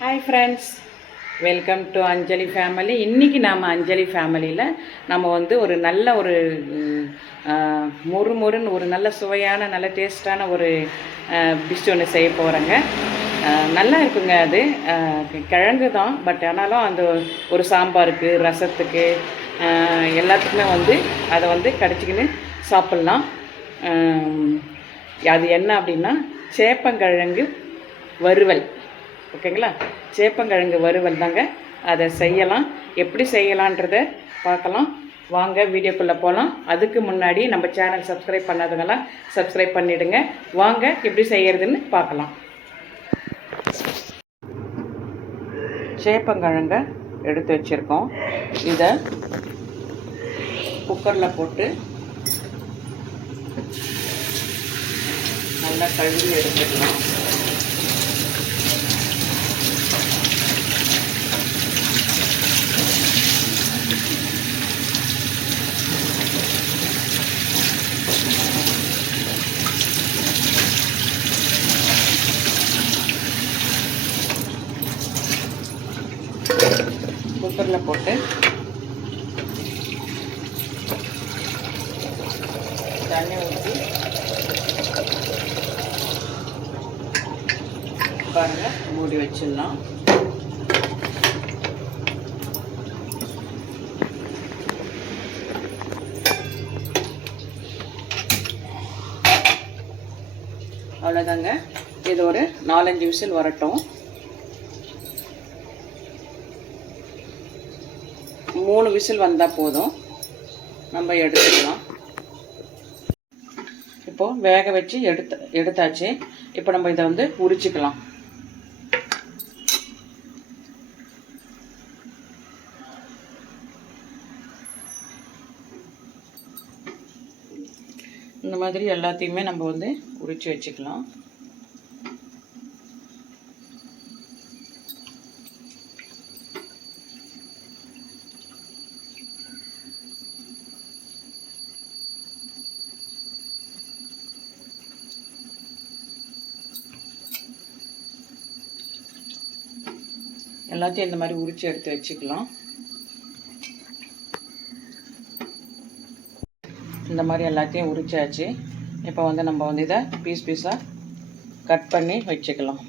Hi friends welcome to Anjali family இன்றைக்கி நாம் அஞ்சலி ஃபேமிலியில் நம்ம வந்து ஒரு நல்ல ஒரு முறுமுறுன்னு மொறு மொறுன்னு ஒரு நல்ல சுவையான நல்ல டேஸ்டான ஒரு டிஷ் ஒன்று செய்ய போகிறேங்க நல்லா இருக்குங்க அது. கிழங்கு தான் பட் ஆனாலும் அந்த ஒரு சாம்பாருக்கு ரசத்துக்கு எல்லாத்துக்குமே வந்து அதை வந்து கடிச்சிக்கின்னு சாப்பிட்லாம். அது என்ன அப்படின்னா சேப்பங்கிழங்கு வறுவல். ஓகேங்களா? சேப்பங்கிழங்கு வறுவல் தாங்க அதை செய்யலாம். எப்படி செய்யலான்றத பார்க்கலாம். வாங்க வீடியோக்குள்ளே போகலாம் அதுக்கு முன்னாடி நம்ம சேனல் சப்ஸ்கிரைப் பண்ணாதவங்களாம் சப்ஸ்கிரைப் பண்ணிடுங்க. வாங்க எப்படி செய்கிறதுன்னு பார்க்கலாம். சேப்பங்கிழங்க எடுத்து வச்சுருக்கோம். இதை குக்கரில் போட்டு நல்லா கழுவி எடுத்துக்கலாம். குக்கரில் போட்டு தண்ணி ஊற்றி பாருங்கள் மூடி வச்சிடலாம். அவ்வளோதாங்க இது ஒரு நாலஞ்சு விசில் வரட்டும். மூணு விசில் வந்தால் போதும். நம்ம எடுத்துக்கலாம். இப்போது வேக வச்சு எடுத்து எடுத்தாச்சு. இப்போ நம்ம இதை வந்து உரிச்சுக்கலாம். இந்த மாதிரி எல்லாத்தையுமே நம்ம வந்து உரிச்சு வச்சுக்கலாம். எல்லாத்தையும் இந்த மாதிரி உரிச்சு எடுத்து வச்சுக்கலாம். இந்த மாதிரி எல்லாத்தையும் உரிச்சாச்சு. இப்போ வந்து நம்ம வந்து இதை பீஸ் பீஸாக கட் பண்ணி வச்சுக்கலாம்.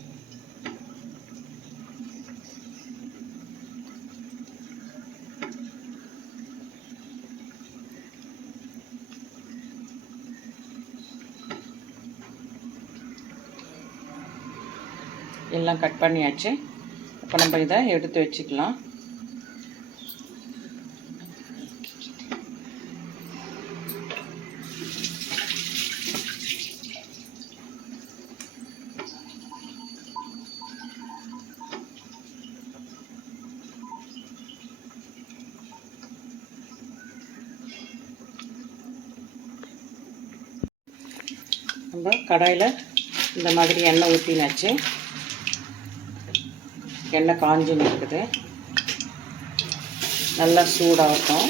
எல்லாம் கட் பண்ணியாச்சு. இப்போ நம்ம இதை எடுத்து வச்சுக்கலாம். நம்ம கடாயில் இந்த மாதிரி எண்ணெய் ஊற்றினாச்சு எண்ணெய் காஞ்சுன்னு இருக்குது. நல்லா சூடாகட்டும்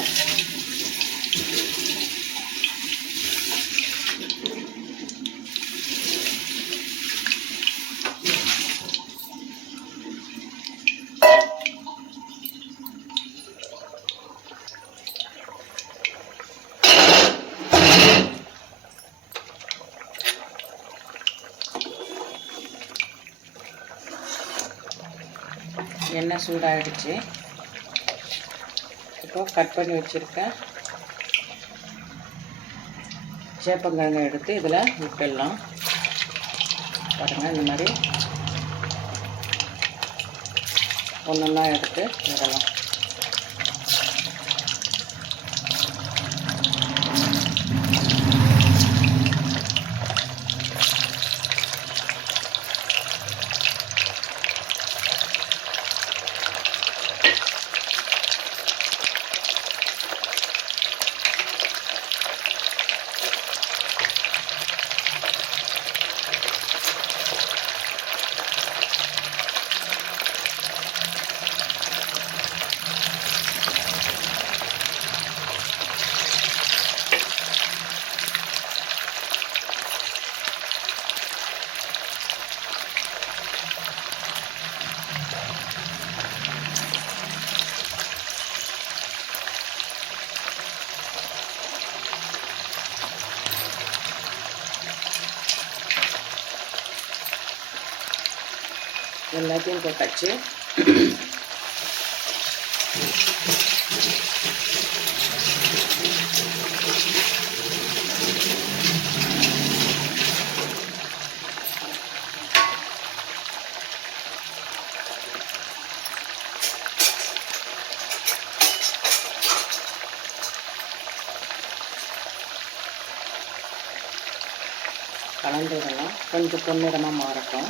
எண்ணெய் சூடாகிடுச்சு இப்போ கட் பண்ணி வச்சுருக்கேன் சேப்பங்கிழங்கை எடுத்து இதில் விட்டுடலாம். பாருங்கள் இந்த மாதிரி ஒன்றெல்லாம் எடுத்து விடலாம். எல்லாத்தையும் போட்டாச்சு. கலந்து விடலாம் கொஞ்சம் பொன்னிறமாக மாறட்டும்.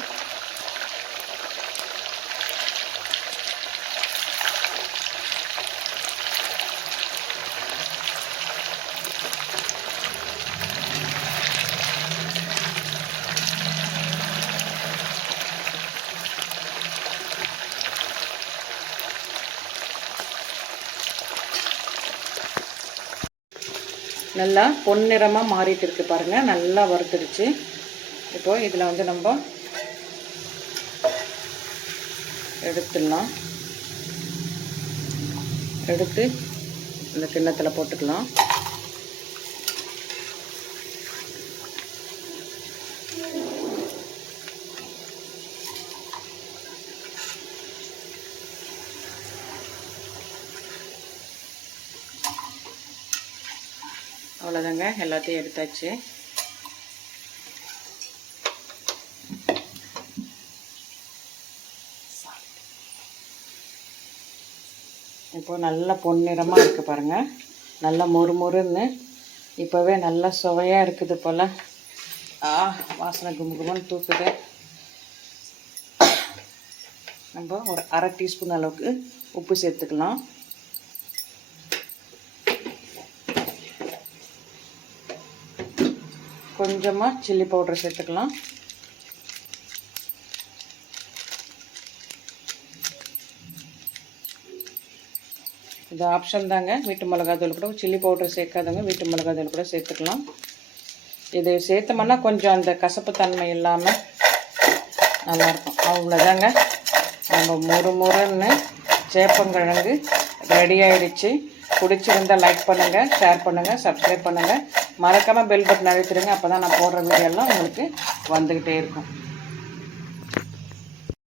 நல்லா பொன்னிறமாக மாறிட்டு இருக்கு பாருங்கள் நல்லா வறுத்துடுச்சு. இப்போ இதில் வந்து நம்ம எடுத்துடலாம். எடுத்து இந்த கிண்ணத்தில் போட்டுக்கலாம். அவ்வளோதாங்க எல்லாத்தையும் எடுத்தாச்சு. இப்போ நல்ல பொன்னிறமாக இருக்குது பாருங்கள் நல்ல மொறு மொறுன்னு. இப்போவே நல்லா சுவையாக இருக்குது போல். ஆ வாசனை கும்பு கும்புன்னு தூக்குது. நம்ம ஒரு அரை டீஸ்பூன் அளவுக்கு உப்பு சேர்த்துக்கலாம். கொஞ்சமாக சில்லி பவுடர் சேர்த்துக்கலாம். இது ஆப்ஷன் தாங்க. வீட்டு மிளகாத்தூள் கூட சில்லி பவுடர் சேர்க்காதவங்க வீட்டு மிளகாத்தூள் கூட சேர்த்துக்கலாம். இது சேர்த்தோம்னா கொஞ்சம் அந்த கசப்பு தன்மை இல்லாமல் நல்லாயிருக்கும். அவ்வளோதாங்க நம்ம முறு முறுன்னு சேப்பங்கிழங்கு ரெடி ஆயிடுச்சு. பிடிச்சிருந்தா லைக் பண்ணுங்கள் ஷேர் பண்ணுங்கள் சப்ஸ்கிரைப் பண்ணுங்கள் மறக்காமல் பெல் பட்டன் அழுத்திடுங்க அப்போ தான் நான் போடுற வீடியோலாம் உங்களுக்கு வந்துக்கிட்டே இருக்கும்.